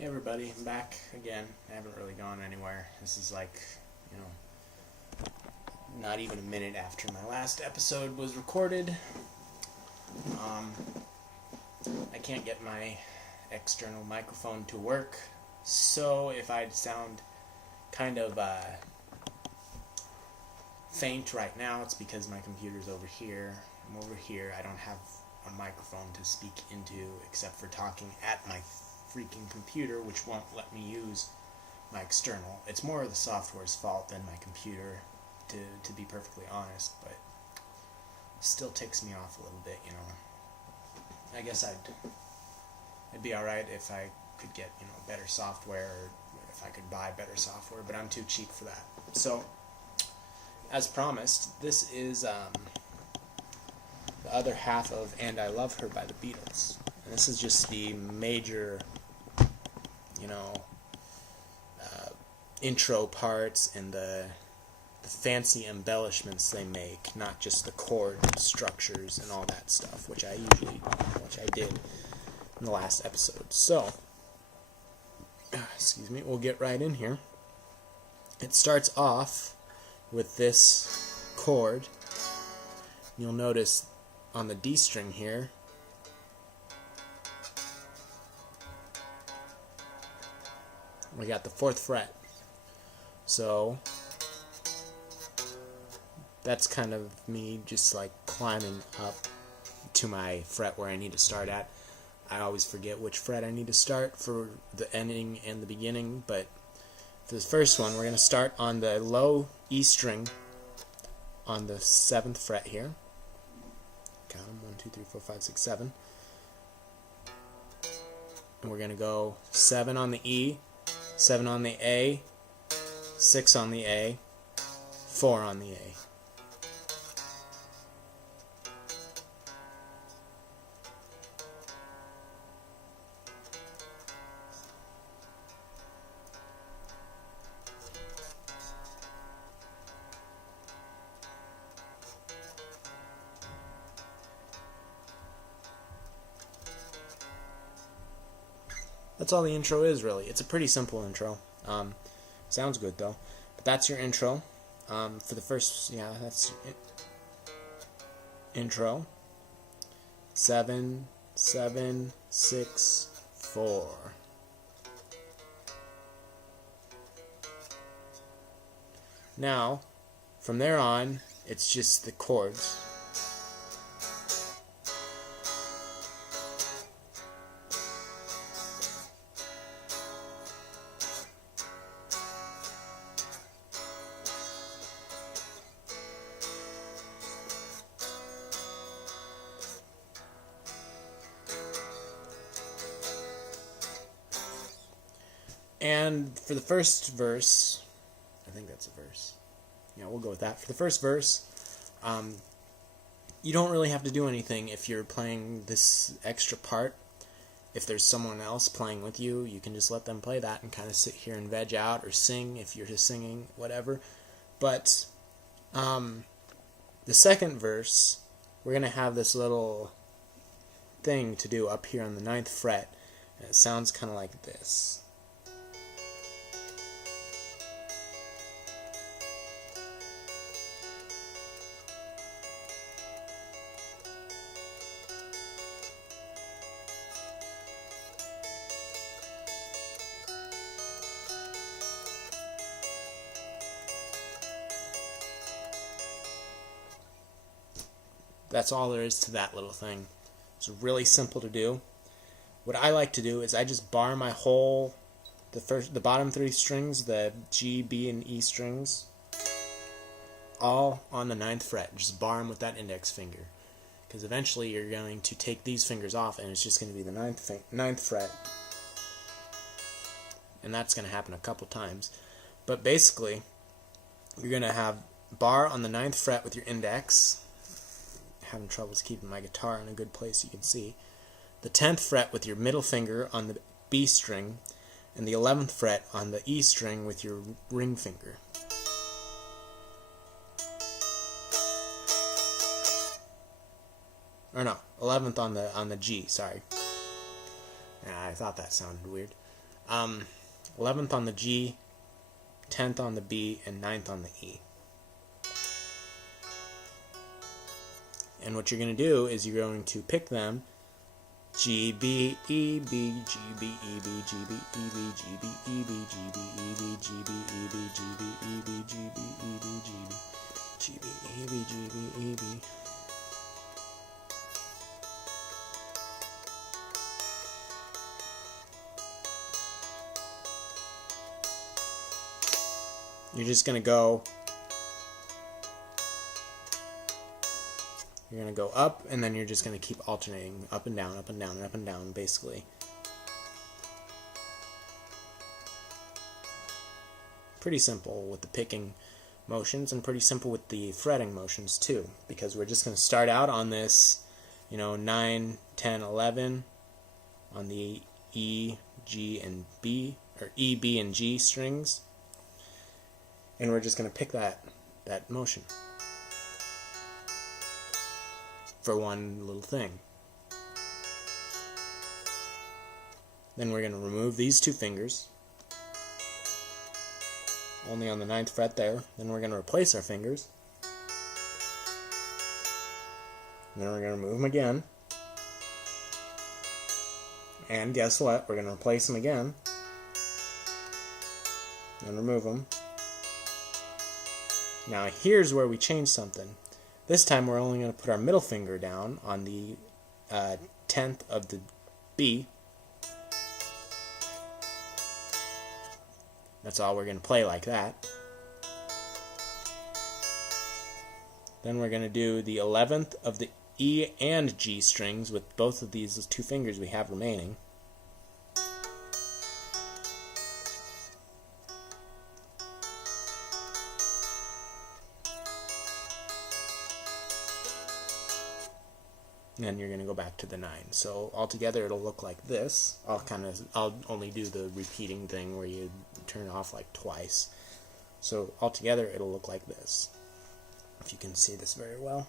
Hey everybody, I'm back again. I haven't really gone anywhere. This is like, not even a minute after my last episode was recorded. I can't get my external microphone to work, so if I sound kind of faint right now, it's because my computer's over here. I'm over here. I don't have a microphone to speak into except for talking at my freaking computer, which won't let me use my external. It's more of the software's fault than my computer, to be perfectly honest, but still ticks me off a little bit, I guess I'd be alright if I could get, better software, or if I could buy better software, but I'm too cheap for that. So, as promised, this is the other half of And I Love Her by the Beatles. And this is just the major intro parts and the fancy embellishments they make, not just the chord structures and all that stuff, which I did in the last episode. So, excuse me, we'll get right in here. It starts off with this chord. You'll notice on the D string here, we got the 4th fret. So that's kind of me just like climbing up to my fret where I need to start at. I always forget which fret I need to start for the ending and the beginning, but for this first one, we're going to start on the low E string on the 7th fret here. Count them, 1, 2, 3, 4, 5, 6, 7. And we're going to go 7 on the E, 7 on the A, 6 on the A, 4 on the A. That's all the intro is, really. It's a pretty simple intro. Sounds good, though. But that's your intro. For the first, that's intro. 7, 7, 6, 4. Now, from there on, it's just the chords. And for the first verse, I think that's a verse. Yeah, we'll go with that. For the first verse, you don't really have to do anything if you're playing this extra part. If there's someone else playing with you, you can just let them play that and kind of sit here and veg out or sing if you're just singing, whatever. But the second verse, we're going to have this little thing to do up here on the 9th fret. And it sounds kind of like this. That's all there is to that little thing. It's really simple to do. What I like to do is I just bar my whole, the bottom 3 strings, the G, B, and E strings, all on the 9th fret. Just bar them with that index finger. Because eventually you're going to take these fingers off and it's just going to be the 9th fret. And that's going to happen a couple times. But basically, you're going to have bar on the 9th fret with your index. Having troubles keeping my guitar in a good place, you can see. The 10th fret with your middle finger on the B string, and the 11th fret on the E string with your ring finger. Or no, 11th on the G, sorry. I thought that sounded weird. 11th on the G, 10th on the B, and 9th on the E. And what you're going to do is you're going to pick them G, B, E, B, G, B, E, B, G, B, E, B, G, B, E, B, G, B, E, B, G, B, E, B, G, B, E, B, G, B, E, B, G, B, G, B, E, B, G, B, E, B. You're just going to go, you're going to go up, and then you're just going to keep alternating up and down, up and down, and up and down, basically. Pretty simple with the picking motions, and pretty simple with the fretting motions too, because we're just going to start out on this, 9, 10, 11 on the E, G, and B, or E, B, and G strings. And we're just going to pick that motion for one little thing. Then we're going to remove these two fingers, only on the 9th fret there. Then we're going to replace our fingers. And then we're going to remove them again. And guess what? We're going to replace them again. And remove them. Now here's where we change something. This time we're only going to put our middle finger down on the 10th of the B. That's all we're going to play like that. Then we're going to do the 11th of the E and G strings with both of these two fingers we have remaining. And then you're going to go back to the 9. So altogether it'll look like this. I'll only do the repeating thing where you turn it off like twice. So altogether it'll look like this. If you can see this very well.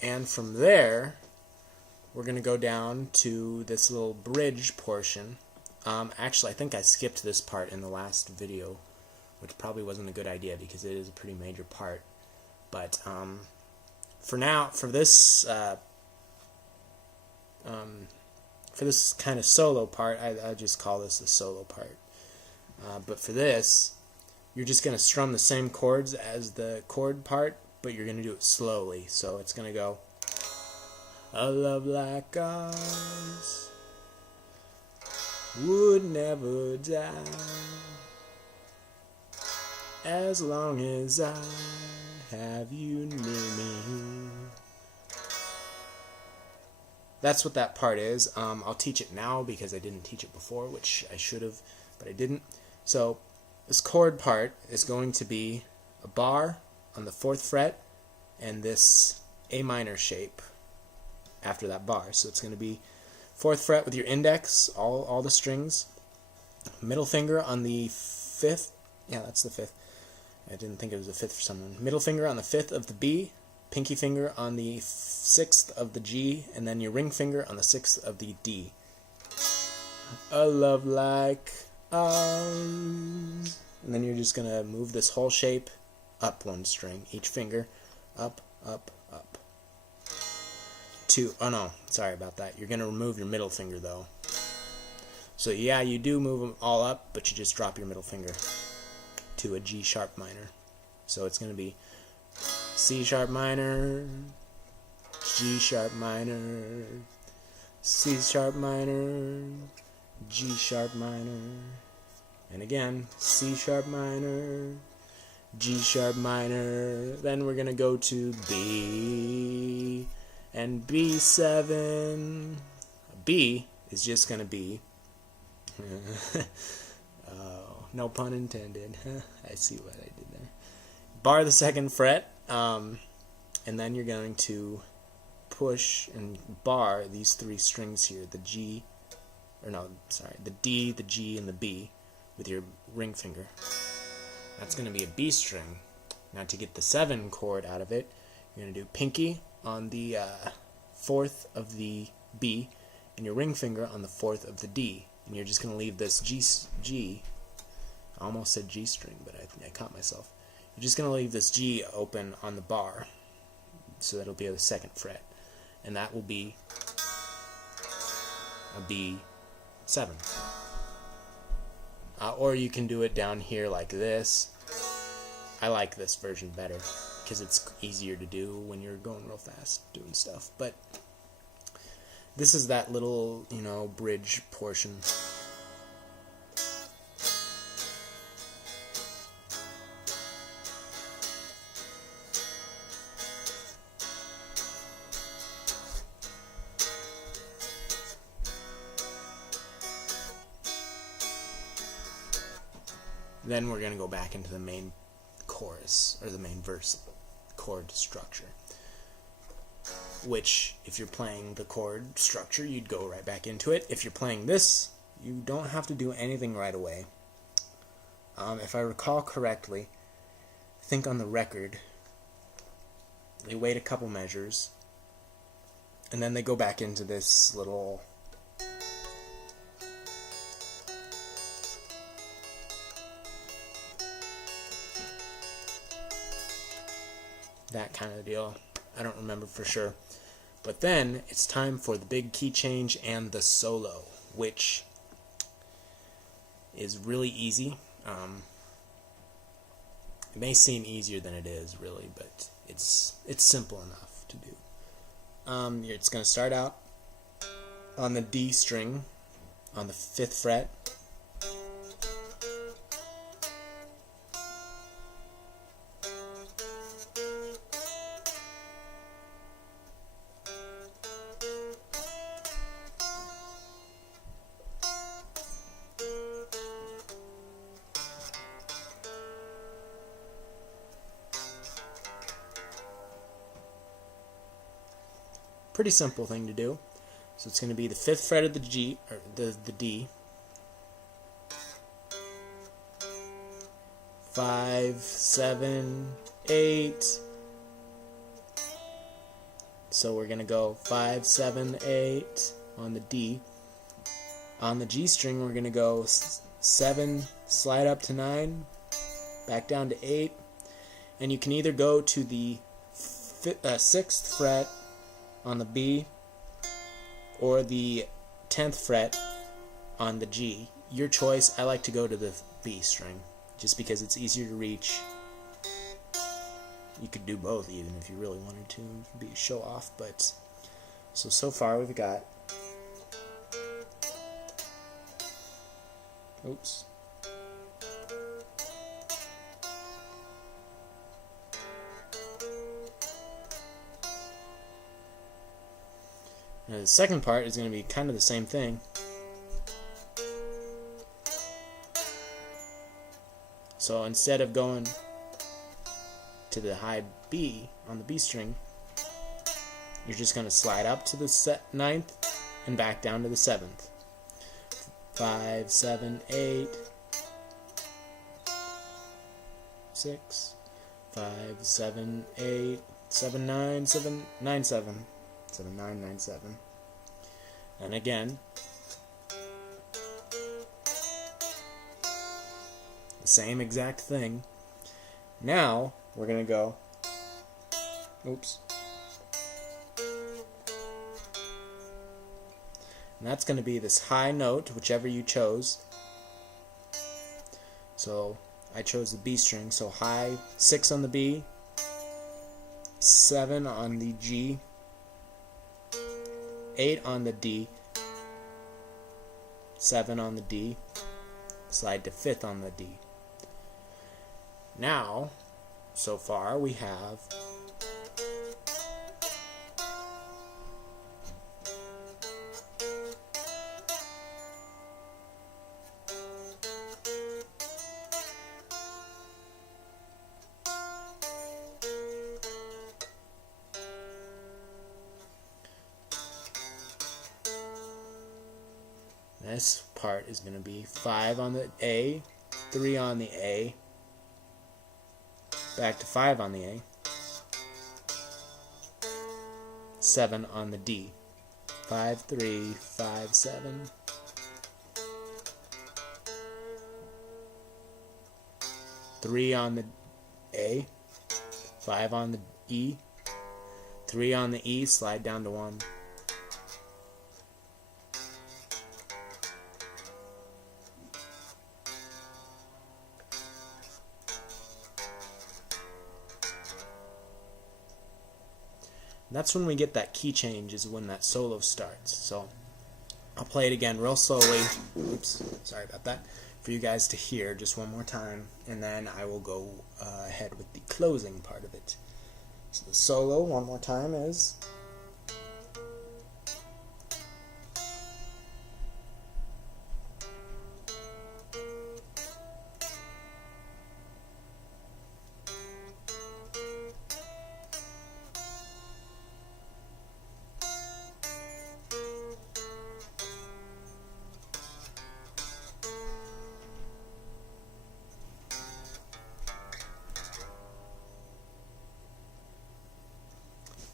And from there, we're going to go down to this little bridge portion. Actually, I think I skipped this part in the last video, which probably wasn't a good idea because it is a pretty major part. But for now, for this kind of solo part, I just call this the solo part. But for this, you're just going to strum the same chords as the chord part, but you're going to do it slowly. So it's going to go, a love like ours would never die as long as I have you near me. That's what that part is. I'll teach it now because I didn't teach it before, which I should have, but I didn't. So this chord part is going to be a bar on the 4th fret and this A minor shape after that bar. So it's going to be 4th fret with your index, all the strings, middle finger on the 5th, yeah, that's the 5th, I didn't think it was the 5th for some reason, middle finger on the 5th of the B, pinky finger on the 6th of the G, and then your ring finger on the 6th of the D. A love like ours. And then you're just going to move this whole shape up one string, each finger, up, up, up. Oh no, sorry about that. You're going to remove your middle finger though. So yeah, you do move them all up, but you just drop your middle finger to a G sharp minor. So it's going to be C sharp minor, G sharp minor, C sharp minor, G sharp minor, and again, C sharp minor, G sharp minor. Then we're going to go to B and B7. B is just going to be, oh, no pun intended. I see what I did there. Bar the 2nd fret, and and then you're going to push and bar these three strings here, the G, or no, sorry, the D, the G, and the B with your ring finger. That's going to be a B string. Now to get the 7 chord out of it, you're going to do pinky on the 4th of the B and your ring finger on the 4th of the D. And you're just going to leave this G, I almost said G string, but I caught myself. You're just going to leave this G open on the bar, so that'll be the 2nd fret. And that will be a B7. Or you can do it down here like this. I like this version better because it's easier to do when you're going real fast doing stuff. But this is that little, bridge portion. Then we're going to go back into the main chorus, or the main verse chord structure. Which, if you're playing the chord structure, you'd go right back into it. If you're playing this, you don't have to do anything right away. If I recall correctly, I think on the record, they wait a couple measures, and then they go back into this little... that kind of deal. I don't remember for sure. But then it's time for the big key change and the solo, which is really easy. It may seem easier than it is, really, but it's simple enough to do. It's going to start out on the D string on the 5th fret. Pretty simple thing to do. So it's going to be the 5th fret of the G, or the D, 5, 7, 8. So we're going to go 5, 7, 8 on the D. On the G string, we're going to go 7, slide up to 9, back down to 8. And you can either go to the 6th fret on the B or the 10th fret on the G. Your choice. I like to go to the B string just because it's easier to reach. You could do both even if you really wanted to be show off, but so far we've got oops. Now the second part is going to be kind of the same thing. So instead of going to the high B on the B string, you're just going to slide up to the 9th and back down to the 7th. 5, 7, 8, 6, 5, 7, 8, 7, 9, 7, 9, 7. 7, 9, 9, 7. And again, the same exact thing. Now, we're going to go, oops. And that's going to be this high note, whichever you chose. So, I chose the B string, so high, 6 on the B, 7 on the G, 8 on the D, 7 on the D, slide to 5th on the D. Now, so far we have this part is going to be 5 on the A, 3 on the A, back to 5 on the A, 7 on the D. 5, 3, 5, 7. Three on the A, 5 on the E, 3 on the E, slide down to 1. That's when we get that key change, is when that solo starts. So I'll play it again real slowly. Oops, sorry about that. For you guys to hear just one more time, and then I will go ahead with the closing part of it. So the solo one more time is...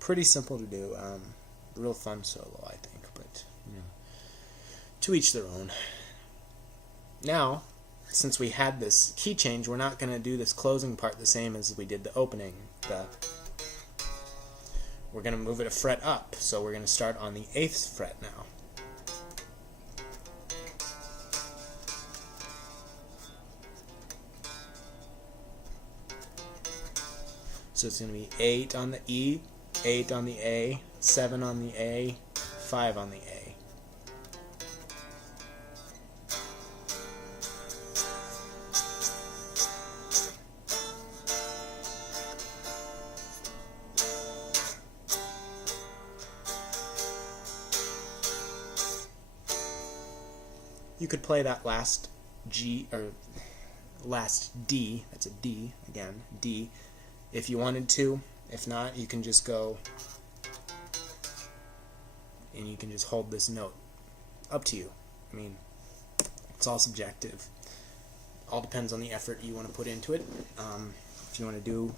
pretty simple to do. Real fun solo, I think, but to each their own. Now, since we had this key change, we're not going to do this closing part the same as we did the opening. We're going to move it a fret up, so we're going to start on the 8th fret now. So it's going to be 8 on the E, 8 on the A, 7 on the A, 5 on the A. You could play that last G, or last D, that's a D, again, D, if you wanted to. If not, you can just go and you can just hold this note. Up to you. I mean, it's all subjective. All depends on the effort you want to put into it. If you want to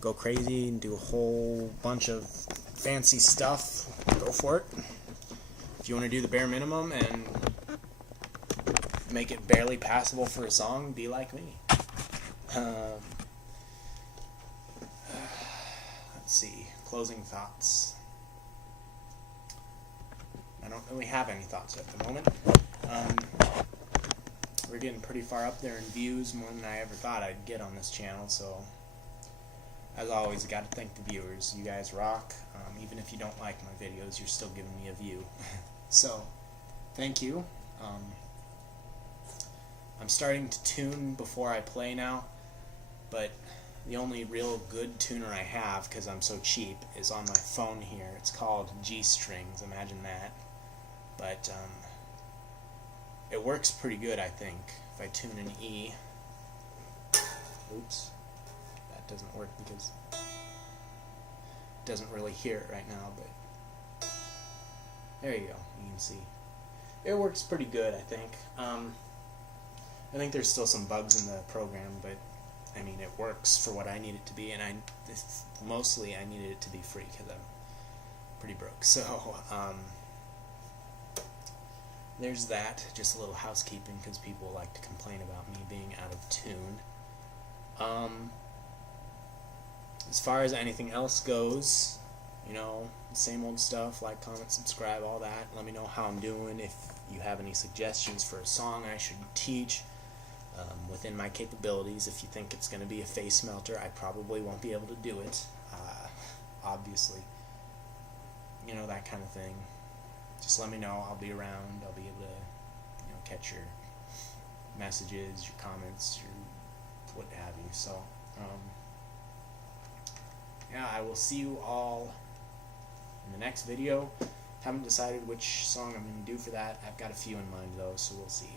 go crazy and do a whole bunch of fancy stuff, go for it. If you want to do the bare minimum and make it barely passable for a song, be like me. Let's see, closing thoughts. I don't really have any thoughts at the moment. We're getting pretty far up there in views, more than I ever thought I'd get on this channel, so as always, I got to thank the viewers. You guys rock. Even if you don't like my videos, you're still giving me a view. So, thank you. I'm starting to tune before I play now, but the only real good tuner I have, because I'm so cheap, is on my phone here. It's called G-Strings, imagine that. But it works pretty good, I think. If I tune an E, oops, that doesn't work because it doesn't really hear it right now, but there you go, you can see. It works pretty good, I think. I think there's still some bugs in the program, but I mean, it works for what I need it to be, and mostly I needed it to be free because I'm pretty broke. So, there's that. Just a little housekeeping because people like to complain about me being out of tune. As far as anything else goes, the same old stuff, like, comment, subscribe, all that. Let me know how I'm doing. If you have any suggestions for a song I should teach, within my capabilities. If you think it's going to be a face melter, I probably won't be able to do it. Obviously, that kind of thing. Just let me know. I'll be around. I'll be able to, catch your messages, your comments, your what have you. So, yeah, I will see you all in the next video. Haven't decided which song I'm going to do for that. I've got a few in mind though, so we'll see.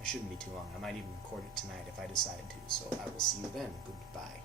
It shouldn't be too long. I might even record it tonight if I decide to. So I will see you then. Goodbye.